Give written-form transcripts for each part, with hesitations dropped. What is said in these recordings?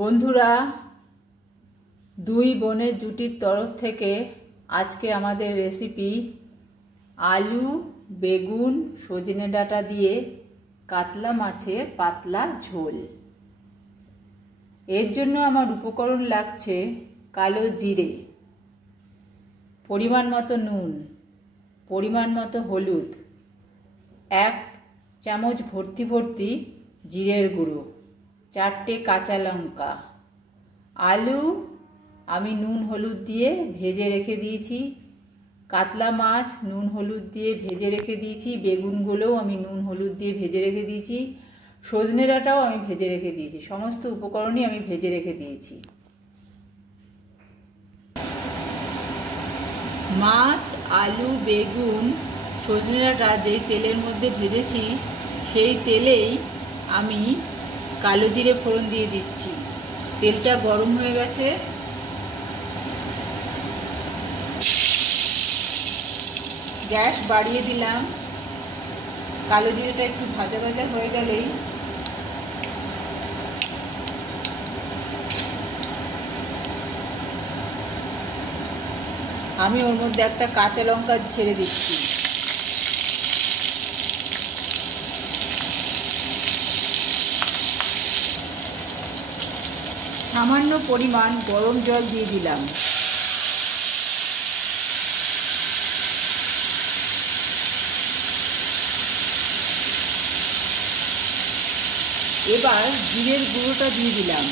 বন্ধুরা, দুই বোনের জুটির তরফ থেকে আজকে আমাদের রেসিপি আলু, বেগুন, সজনে ডাঁটা দিয়ে কাতলা মাছের পাতলা ঝোল। এর জন্য আমার উপকরণ লাগছে কালো জিরে, পরিমাণ মতো নুন, পরিমাণ মতো হলুদ, 1 চামচ ভর্তি ভর্তি জিরের গুঁড়ো, 4টে কাঁচা লঙ্কা। আলু আমি নুন হলুদ দিয়ে ভেজে রেখে দিয়েছি, কাতলা মাছ নুন হলুদ দিয়ে ভেজে রেখে দিয়েছি, বেগুনগুলোও আমি নুন হলুদ দিয়ে ভেজে রেখে দিয়েছি, সজনে ডাঁটাও আমি ভেজে রেখে দিয়েছি। সমস্ত উপকরণই আমি ভেজে রেখে দিয়েছি। মাছ, আলু, বেগুন, সজনে ডাঁটা যেই তেলের মধ্যে ভেজেছি সেই তেলেই আমি কালো জিরে ফোড়ন দিয়ে দিচ্ছি। তেলটা গরম হয়ে গেছে। গ্যাস বাড়িয়ে দিলাম। কালো জিরেটা একটু ভাজা ভাজা হয়ে গেলেই আমি ওর মধ্যে একটা কাঁচা লঙ্কা ছেড়ে দিচ্ছি। সামান্য পরিমাণ গরম জল দিয়ে দিলাম। এবার জিরের গুঁড়োটা দিয়ে দিলাম।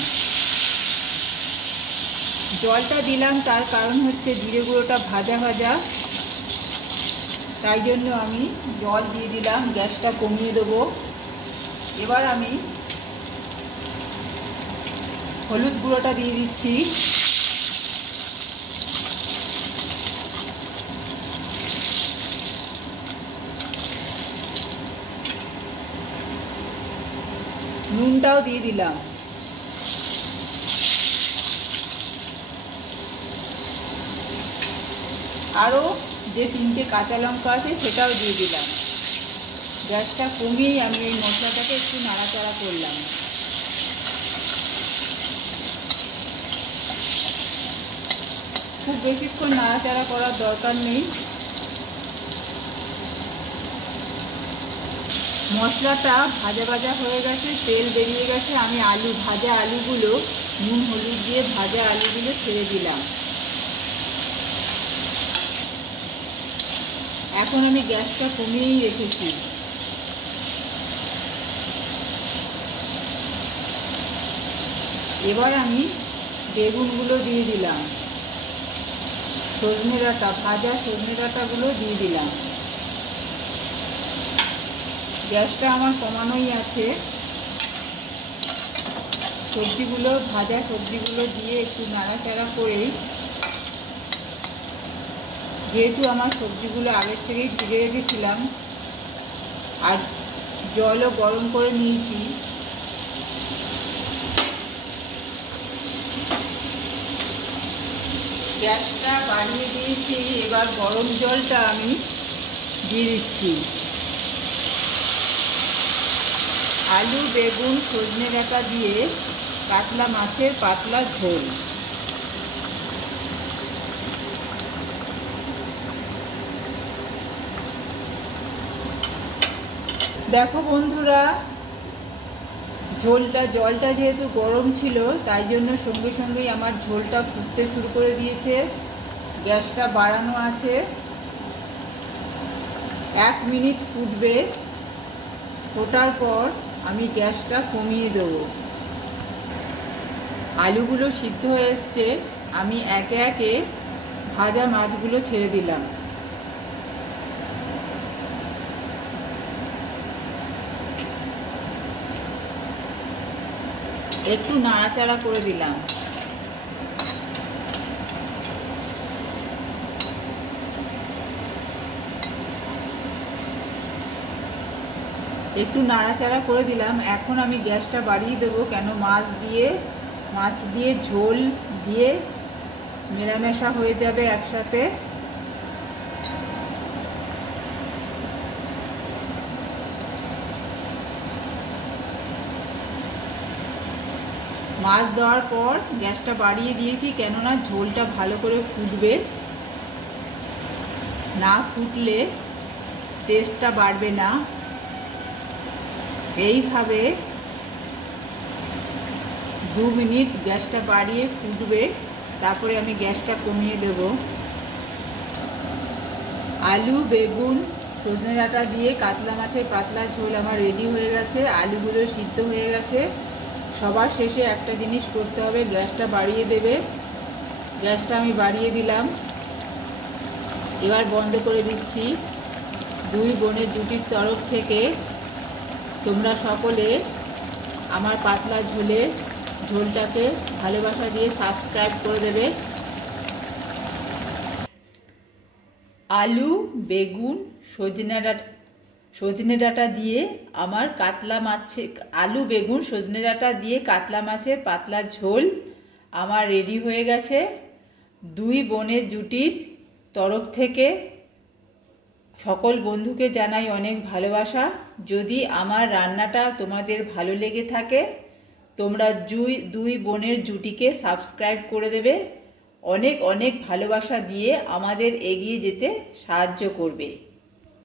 জলটা দিলাম তার কারণ হচ্ছে জিরে গুঁড়োটা ভাজা ভাজা, তাই জন্য আমি জল দিয়ে দিলাম। গ্যাসটা কমিয়ে দেবো। এবার আমি হলুদ গুঁড়োটা দিয়ে দিচ্ছি। নুনটাও দিয়ে দিলাম। আরও যে 3টে কাঁচা লঙ্কা আছে সেটাও দিয়ে দিলাম। গ্যাসটা কমিয়েই আমি এই মশলাটাকে একটু নাড়াচাড়া করলাম। খুব বেশিক্ষণ নাড়াচাড়া করার দরকার নেই। মশলাটা ভাজা ভাজা হয়ে গেছে, তেল বেরিয়ে গেছে। আমি ভাজা আলুগুলো নুন হলুদ দিয়ে ভাজা আলুগুলো ছেড়ে দিলাম। এখন আমি গ্যাসটা কমিয়েই রেখেছি। এবার আমি বেগুনগুলো দিয়ে দিলাম, সজনে ডাঁটা, ভাজা সজনে ডাঁটাগুলো দিয়ে দিলাম। গ্যাসটা আমার কমানোই আছে। ভাজা সবজিগুলো দিয়ে একটু নাড়াচাড়া করেই, যেহেতু আমার সবজিগুলো আগের থেকেই ভেজে রেখেছিলাম আর জলও গরম করে নিয়েছি, গ্যাসটা বাড়িয়ে দিয়েছি। এবার গরম জলটা আমি দিয়ে দিচ্ছি। আলু, বেগুন, সজনে ডাঁটা দিয়ে কাতলা মাছের পাতলা ঝোল। দেখো বন্ধুরা, জলটা যেহেতু গরম ছিল তাই জন্য সঙ্গে সঙ্গেই আমার ঝোলটা ফুটতে শুরু করে দিয়েছে। গ্যাসটা বাড়ানো আছে। 1 মিনিট ফুটবে। ফোটার পর আমি গ্যাসটা কমিয়ে দেবো। আলুগুলো সিদ্ধ হয়ে এসছে। আমি একে একে ভাজা মাছগুলো ছেড়ে দিলাম। একটু নাড়াচাড়া করে দিলাম। এখন আমি গ্যাসটা বাড়িয়ে দেবো, কেন মাছ দিয়ে ঝোল দিয়ে মেলামেশা হয়ে যাবে একসাথে। মাছ দেওয়ার পর গ্যাসটা বাড়িয়ে দিয়েছি, কেননা ঝোলটা ভালো করে ফুটবে, না ফুটলে টেস্টটা বাড়বে না। এইভাবে 2 মিনিট গ্যাসটা বাড়িয়ে ফুটবে, তারপরে আমি গ্যাসটা কমিয়ে দেব। আলু, বেগুন, সজনে ডাঁটা দিয়ে কাতলা মাছের পাতলা ঝোল আমার রেডি হয়ে গেছে। আলুগুলো সিদ্ধ হয়ে গেছে। সবার শেষে একটা জিনিস করতে হবে, গ্যাসটা বাড়িয়ে দেবে। গ্যাসটা আমি বাড়িয়ে দিলাম, এবার বন্ধ করে দিচ্ছি। 2 বোনের জুটির তরফ থেকে তোমরা সকলে আমার পাতলা ঝোলটাকে ভালোবাসা দিয়ে সাবস্ক্রাইব করে দেবে। আলু, বেগুন, সজনে ডাঁটা দিয়ে আমার আলু, বেগুন, সজনে ডাঁটা দিয়ে কাতলা মাছের পাতলা ঝোল আমার রেডি হয়ে গেছে। 2 বোনের জুটির তরফ থেকে সকল বন্ধুকে জানাই অনেক ভালোবাসা। যদি আমার রান্নাটা তোমাদের ভালো লেগে থাকে, তোমরা 2 বোনের জুটিকে সাবস্ক্রাইব করে দেবে। অনেক অনেক ভালোবাসা দিয়ে আমাদের এগিয়ে যেতে সাহায্য করবে।